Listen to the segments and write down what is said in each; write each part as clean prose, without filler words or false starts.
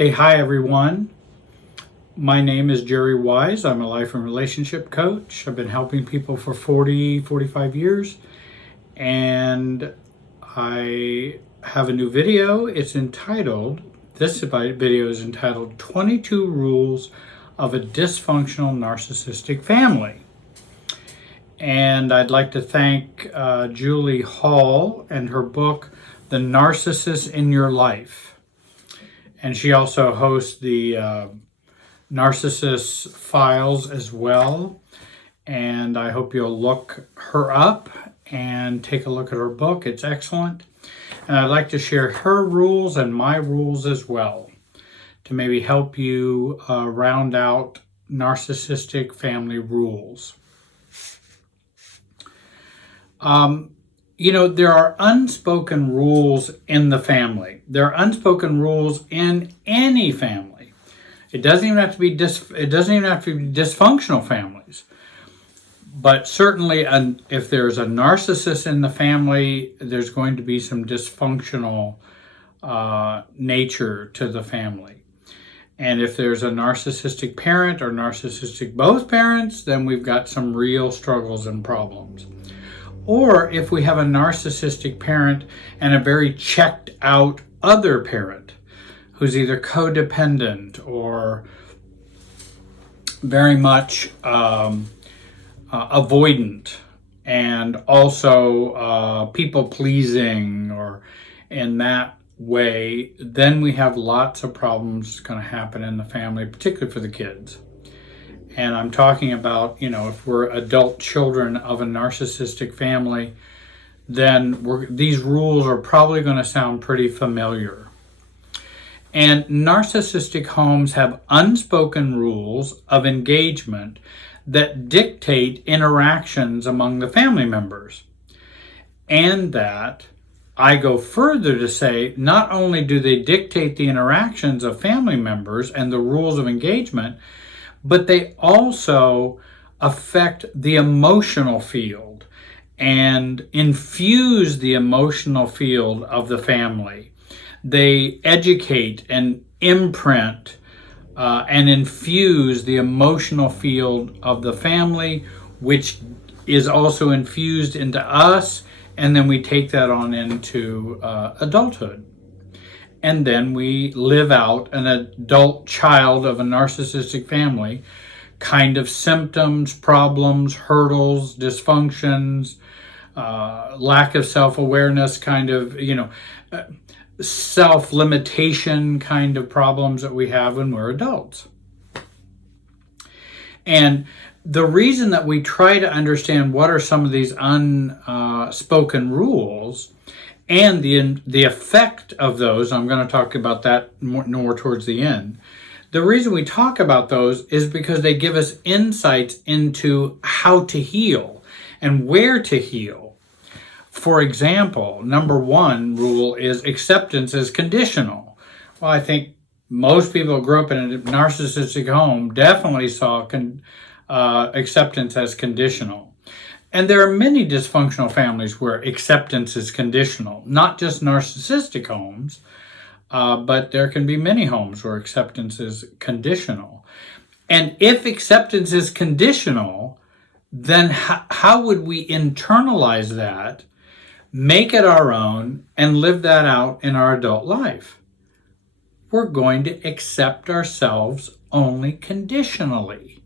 Hey, hi everyone. My name is Jerry Wise. I'm a life and relationship coach. I've been helping people for 45 years. And I have a new video. This video is entitled 22 Rules of a Dysfunctional Narcissistic Family. And I'd like to thank Julie Hall and her book, The Narcissist in Your Life. And she also hosts the Narcissist Files as well. And I hope you'll look her up and take a look at her book. It's excellent. And I'd like to share her rules and my rules as well to maybe help you round out narcissistic family rules. There are unspoken rules in the family. There are unspoken rules in any family. It doesn't even have to be dysfunctional families. But certainly, if there's a narcissist in the family, there's going to be some dysfunctional nature to the family. And if there's a narcissistic parent or narcissistic both parents, then we've got some real struggles and problems. Or if we have a narcissistic parent and a very checked out other parent who's either codependent or very much avoidant and also people pleasing or in that way, then we have lots of problems going to happen in the family, particularly for the kids. And I'm talking about, if we're adult children of a narcissistic family, then these rules are probably going to sound pretty familiar. And narcissistic homes have unspoken rules of engagement that dictate interactions among the family members. And that I go further to say, not only do they dictate the interactions of family members and the rules of engagement, but they also affect the emotional field and infuse the emotional field of the family. They educate and imprint and infuse the emotional field of the family, which is also infused into us, and then we take that on into adulthood. And then we live out an adult child of a narcissistic family, kind of symptoms, problems, hurdles, dysfunctions, lack of self-awareness, kind of, self-limitation kind of problems that we have when we're adults. And the reason that we try to understand what are some of these unspoken rules and the effect of those, I'm going to talk about that more towards the end. The reason we talk about those is because they give us insights into how to heal and where to heal. For example, number one rule is acceptance is conditional. Well, I think most people who grew up in a narcissistic home definitely saw acceptance as conditional. And there are many dysfunctional families where acceptance is conditional, not just narcissistic homes, but there can be many homes where acceptance is conditional. And if acceptance is conditional, then how would we internalize that, make it our own, and live that out in our adult life? We're going to accept ourselves only conditionally.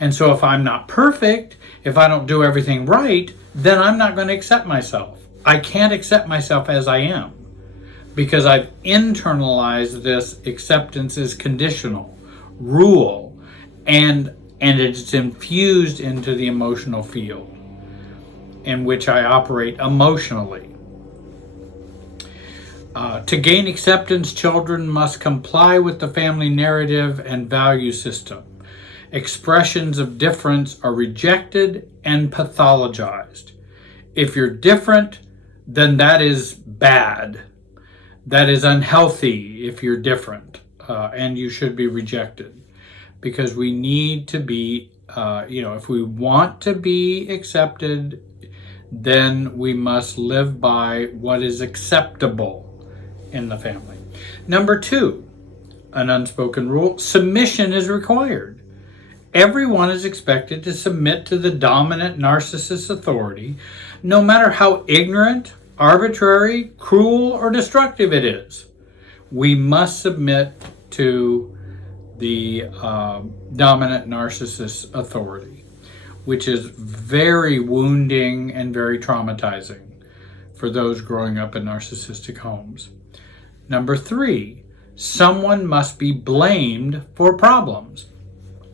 And so if I'm not perfect, if I don't do everything right, then I'm not going to accept myself. I can't accept myself as I am because I've internalized this acceptance is conditional rule and it's infused into the emotional field in which I operate emotionally. To gain acceptance, children must comply with the family narrative and value system. Expressions of difference are rejected and pathologized. If you're different, then that is bad. That is unhealthy if you're different, and you should be rejected. Because we need to be, if we want to be accepted, then we must live by what is acceptable in the family. Number two, an unspoken rule, submission is required. Everyone is expected to submit to the dominant narcissist authority, no matter how ignorant, arbitrary, cruel, or destructive it is. We must submit to the dominant narcissist authority, which is very wounding and very traumatizing for those growing up in narcissistic homes. Number 3, someone must be blamed for problems.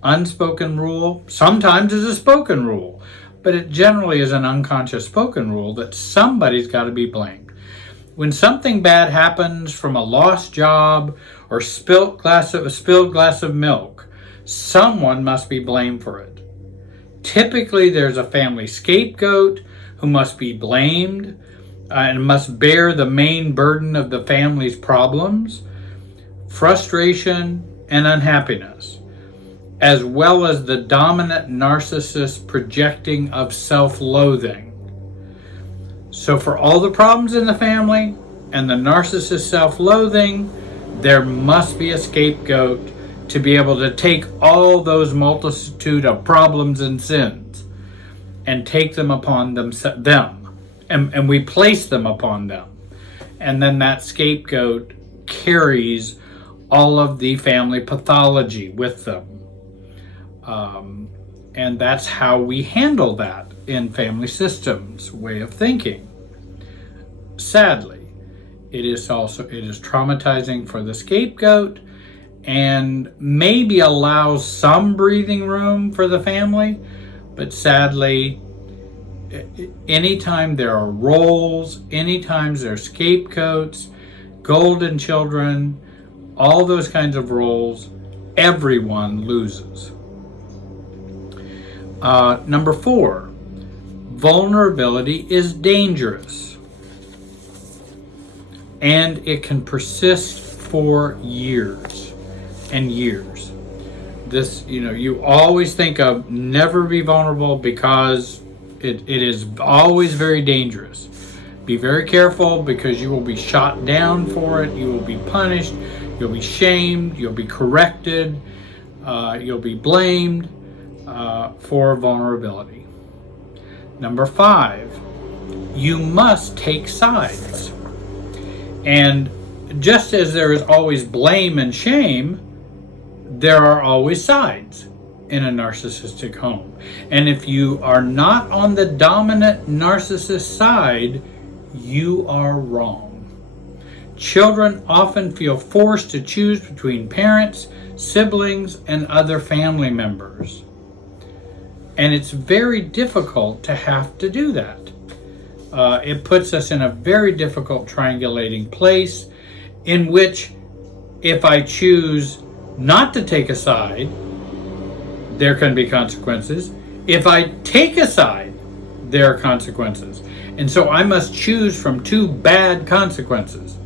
Unspoken rule sometimes is a spoken rule, but it generally is an unconscious spoken rule that somebody's got to be blamed. When something bad happens, from a lost job or a spilled glass of milk, someone must be blamed for it. Typically, there's a family scapegoat who must be blamed and must bear the main burden of the family's problems, frustration, and unhappiness, as well as the dominant narcissist projecting of self-loathing. So for all the problems in the family and the narcissist self-loathing, there must be a scapegoat to be able to take all those multitude of problems and sins and take them upon them, and we place them upon them. And then that scapegoat carries all of the family pathology with them. And that's how we handle that in family systems way of thinking. Sadly, it is traumatizing for the scapegoat and maybe allows some breathing room for the family, but sadly, anytime there are roles, anytime there are scapegoats, golden children, all those kinds of roles, everyone loses. Number 4, vulnerability is dangerous, and it can persist for years and years. This, you always think of never be vulnerable because it is always very dangerous. Be very careful because you will be shot down for it. You will be punished. You'll be shamed. You'll be corrected. You'll be blamed for vulnerability. Number 5, you must take sides. And just as there is always blame and shame, there are always sides in a narcissistic home. And if you are not on the dominant narcissist side, you are wrong. Children often feel forced to choose between parents, siblings, and other family members. And it's very difficult to have to do that. It puts us in a very difficult triangulating place in which if I choose not to take a side, there can be consequences. If I take a side, there are consequences. And so I must choose from 2 bad consequences.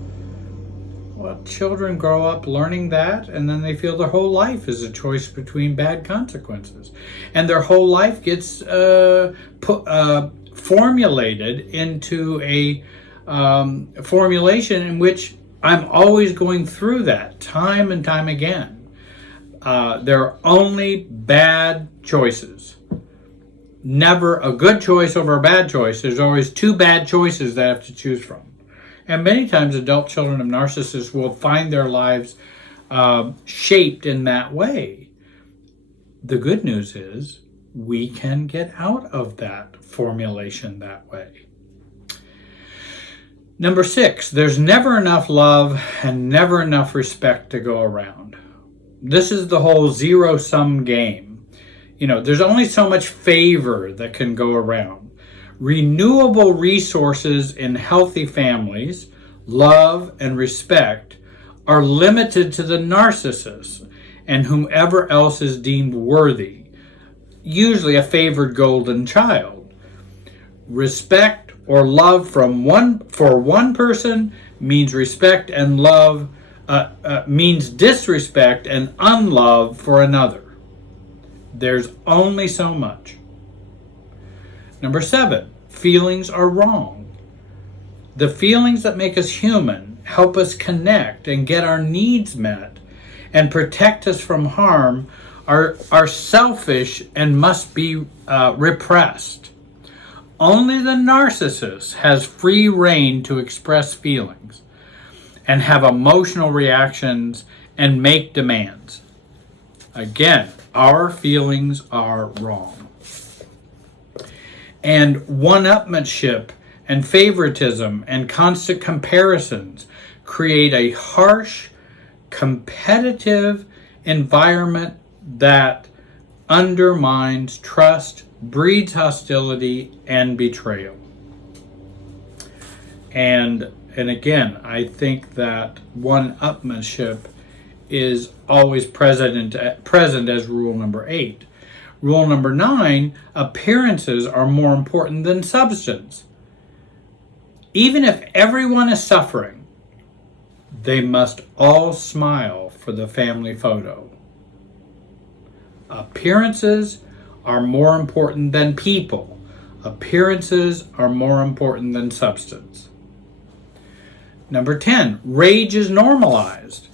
Well, children grow up learning that, and then they feel their whole life is a choice between bad consequences. And their whole life gets formulated into a formulation in which I'm always going through that time and time again. There are only bad choices. Never a good choice over a bad choice. There's always 2 bad choices that I have to choose from. And many times adult children of narcissists will find their lives shaped in that way. The good news is we can get out of that formulation that way. Number 6, there's never enough love and never enough respect to go around. This is the whole zero-sum game. There's only so much favor that can go around. Renewable resources in healthy families, love and respect, are limited to the narcissist and whomever else is deemed worthy, usually a favored golden child. Respect or love for one person means respect and love means disrespect and unlove for another. There's only so much. Number 7, feelings are wrong. The feelings that make us human help us connect and get our needs met and protect us from harm are selfish and must be repressed. Only the narcissist has free rein to express feelings and have emotional reactions and make demands. Again, our feelings are wrong. And one-upmanship and favoritism and constant comparisons create a harsh, competitive environment that undermines trust, breeds hostility, and betrayal. And again, I think that one-upmanship is always present as rule number 8. Rule number 9, appearances are more important than substance. Even if everyone is suffering, they must all smile for the family photo. Appearances are more important than people. Appearances are more important than substance. Number 10, rage is normalized.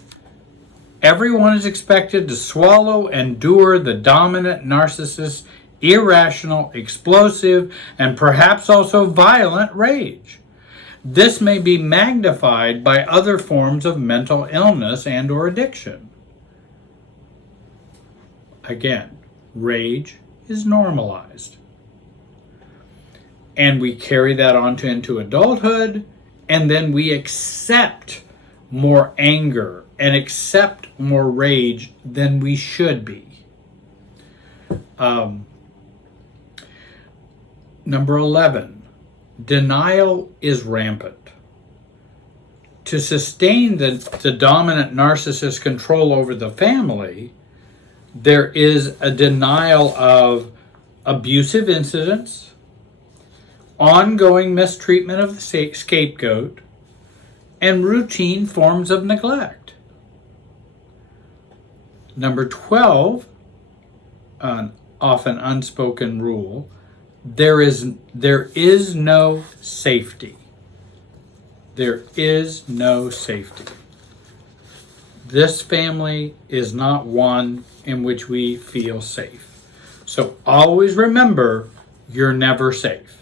Everyone is expected to swallow and endure the dominant narcissist's irrational, explosive, and perhaps also violent rage. This may be magnified by other forms of mental illness and or addiction. Again, rage is normalized. And we carry that on into adulthood, and then we accept more anger and accept more rage than we should be. Number 11, denial is rampant. To sustain the dominant narcissist control over the family, there is a denial of abusive incidents, ongoing mistreatment of the scapegoat, and routine forms of neglect. Number 12, an often unspoken rule, there is no safety. There is no safety. This family is not one in which we feel safe. So always remember, you're never safe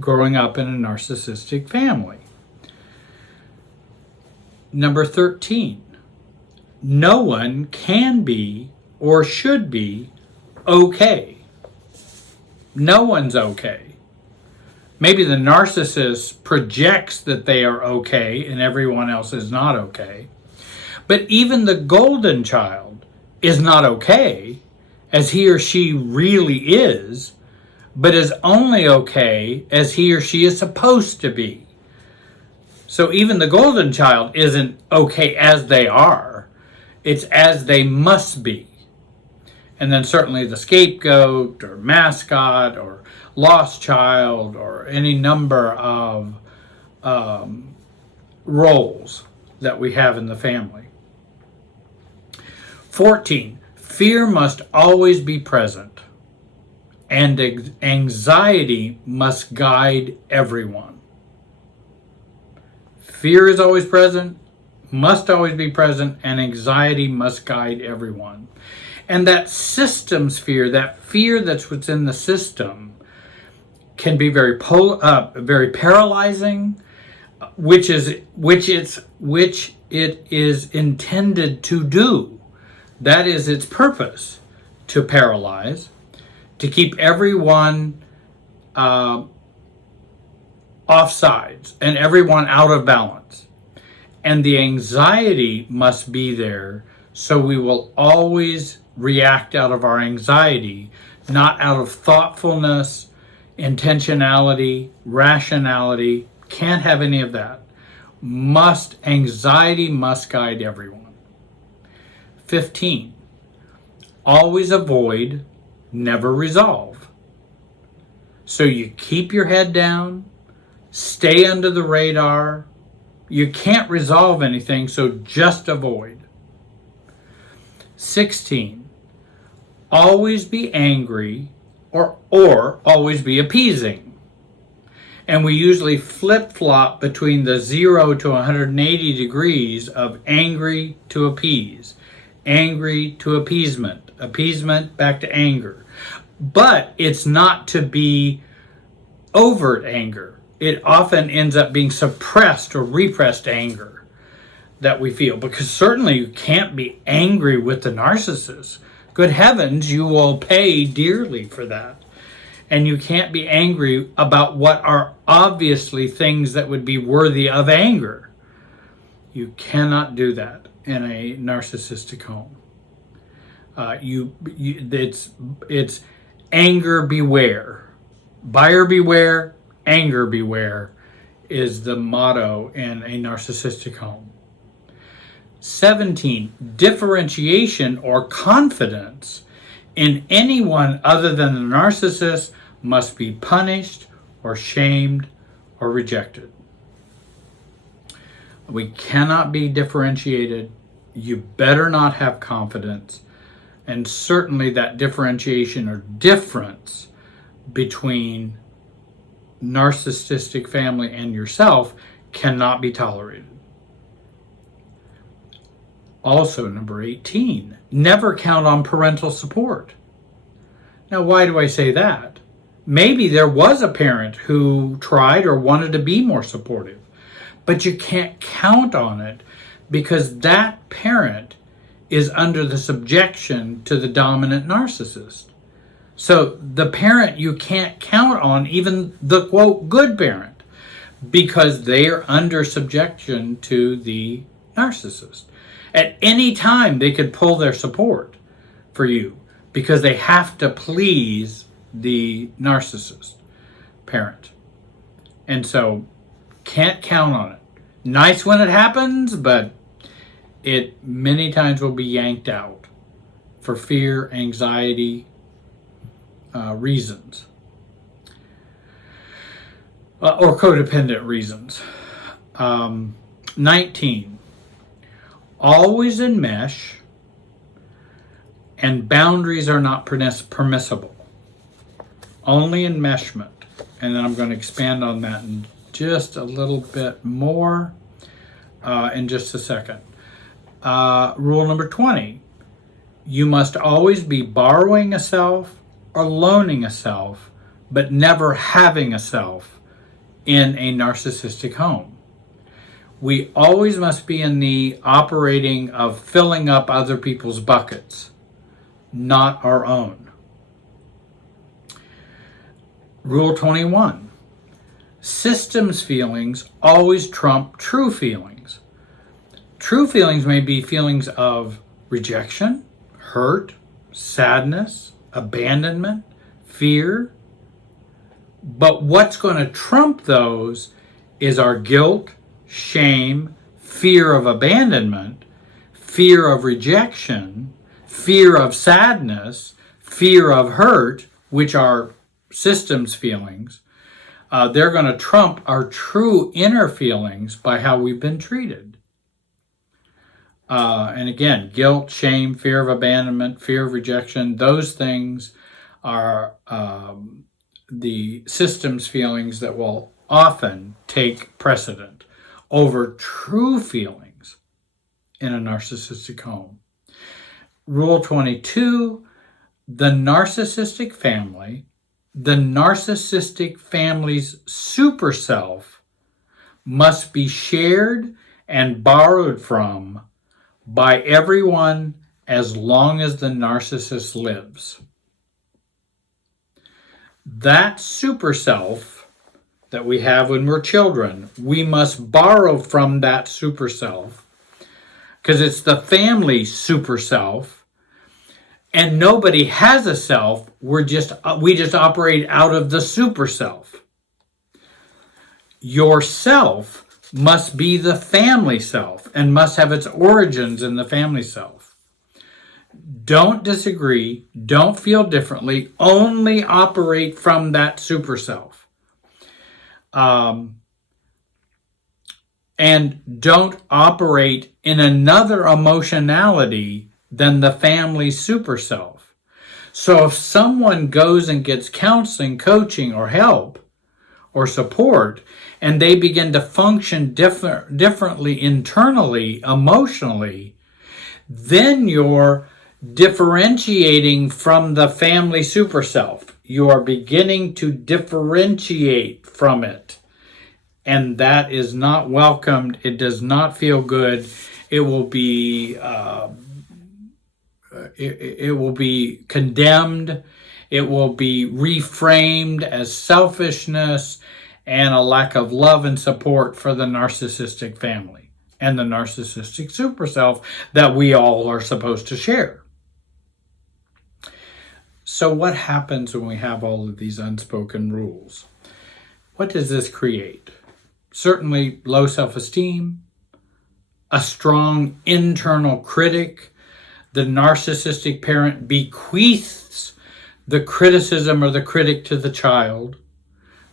growing up in a narcissistic family. Number 13, no one can be or should be okay. No one's okay. Maybe the narcissist projects that they are okay and everyone else is not okay. But even the golden child is not okay, as he or she really is, but is only okay as he or she is supposed to be. So even the golden child isn't okay as they are. It's as they must be. And then certainly the scapegoat or mascot or lost child or any number of roles that we have in the family. 14, fear must always be present, and anxiety must guide everyone. Fear is always present, must always be present, and anxiety must guide everyone. And that systems fear, that fear that's within the system, can be very paralyzing, which it is intended to do. That is its purpose, to paralyze, to keep everyone offsides and everyone out of balance. And the anxiety must be there, so we will always react out of our anxiety, not out of thoughtfulness, intentionality, rationality. Can't have any of that. Anxiety must guide everyone. 15, always avoid, never resolve. So you keep your head down, stay under the radar. You can't resolve anything, so just avoid. 16, always be angry or always be appeasing. And we usually flip-flop between the 0 to 180 degrees of angry to appease, angry to appeasement, appeasement back to anger. But it's not to be overt anger. It often ends up being suppressed or repressed anger that we feel, because certainly you can't be angry with the narcissist. Good heavens, you will pay dearly for that. And you can't be angry about what are obviously things that would be worthy of anger. You cannot do that in a narcissistic home. It's anger beware. Buyer beware, anger beware is the motto in a narcissistic home. 17, differentiation or confidence in anyone other than the narcissist must be punished or shamed or rejected. We cannot be differentiated. You better not have confidence. And certainly that differentiation or difference between narcissistic family and yourself cannot be tolerated. Also, number 18, never count on parental support. Now, why do I say that? Maybe there was a parent who tried or wanted to be more supportive, but you can't count on it because that parent is under the subjection to the dominant narcissist. So the parent you can't count on, even the quote good parent, because they are under subjection to the narcissist. At any time they could pull their support for you because they have to please the narcissist parent. And so can't count on it. Nice when it happens, but it many times will be yanked out for fear, anxiety, reasons. Or codependent reasons. 19. Always enmesh, and boundaries are not permissible. Only enmeshment. And then I'm going to expand on that in just a little bit more in just a second. Rule number 20. You must always be borrowing a self or loaning a self, but never having a self in a narcissistic home. We always must be in the operating of filling up other people's buckets, not our own. Rule 21. Systems feelings always trump true feelings. True feelings may be feelings of rejection, hurt, sadness, abandonment, fear. But what's going to trump those is our guilt, shame, fear of abandonment, fear of rejection, fear of sadness, fear of hurt, which are systems feelings. They're going to trump our true inner feelings by how we've been treated. And again, guilt, shame, fear of abandonment, fear of rejection, those things are the systems feelings that will often take precedent over true feelings in a narcissistic home. Rule 22, the narcissistic family's super self must be shared and borrowed from by everyone as long as the narcissist lives. That super self that we have when we're children, we must borrow from that super self because it's the family super self, and nobody has a self. We just operate out of the super self. Your self must be the family self and must have its origins in the family self. Don't disagree, don't feel differently, only operate from that super self. And don't operate in another emotionality than the family super self. So if someone goes and gets counseling, coaching, or help, or support, and they begin to function differently internally, emotionally, then you're differentiating from the family super self. You are beginning to differentiate from it. And that is not welcomed. It does not feel good. It will be it will be condemned. It will be reframed as selfishness and a lack of love and support for the narcissistic family and the narcissistic super self that we all are supposed to share. So what happens when we have all of these unspoken rules? What does this create? Certainly low self-esteem, a strong internal critic. The narcissistic parent bequeaths the criticism or the critic to the child.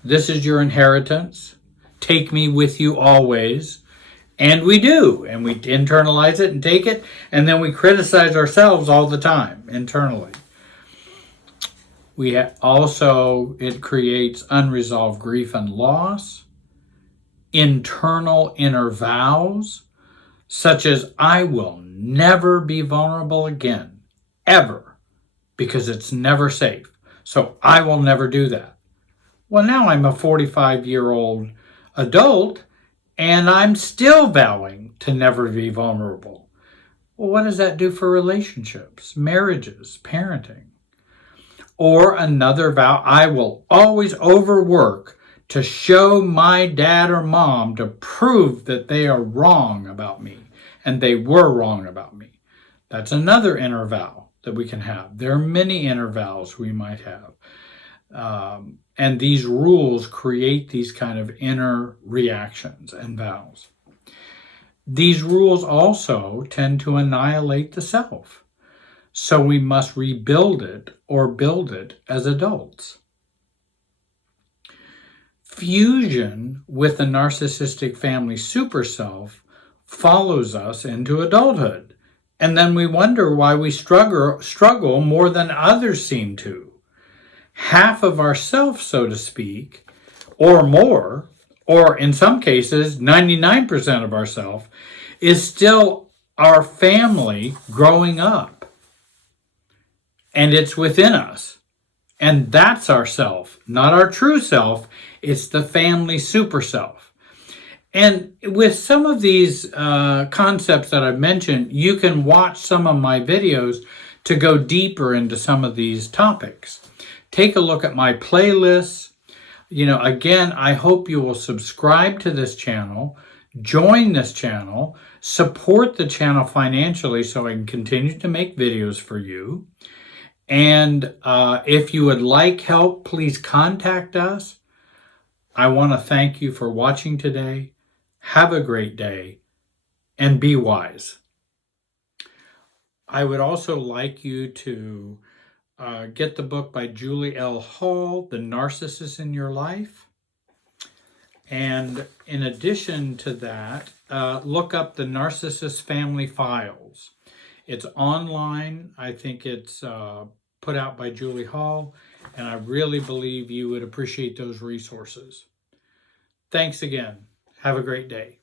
This is your inheritance. Take me with you always. And we do. And we internalize it and take it. And then we criticize ourselves all the time internally. It creates unresolved grief and loss. Internal inner vows, such as I will never be vulnerable again, ever, because it's never safe. So I will never do that. Well, now I'm a 45-year-old adult, and I'm still vowing to never be vulnerable. Well, what does that do for relationships, marriages, parenting? Or another vow, I will always overwork to show my dad or mom to prove that they are wrong about me, and they were wrong about me. That's another inner vow that we can have. There are many inner vows we might have. And these rules create these kind of inner reactions and vows. These rules also tend to annihilate the self. So we must rebuild it or build it as adults. Fusion with the narcissistic family super self follows us into adulthood. And then we wonder why we struggle more than others seem to. Half of ourself, so to speak, or more, or in some cases, 99% of ourself, is still our family growing up. And it's within us. And that's our self, not our true self. It's the family super self. And with some of these concepts that I've mentioned, you can watch some of my videos to go deeper into some of these topics. Take a look at my playlists. Again, I hope you will subscribe to this channel, join this channel, support the channel financially so I can continue to make videos for you. And if you would like help, please contact us. I want to thank you for watching today. Have a great day and be wise. I would also like you to get the book by Julie L. Hall, The Narcissist in Your Life. And in addition to that, look up the Narcissist Family Files. It's online. I think it's put out by Julie Hall, and I really believe you would appreciate those resources. Thanks again. Have a great day.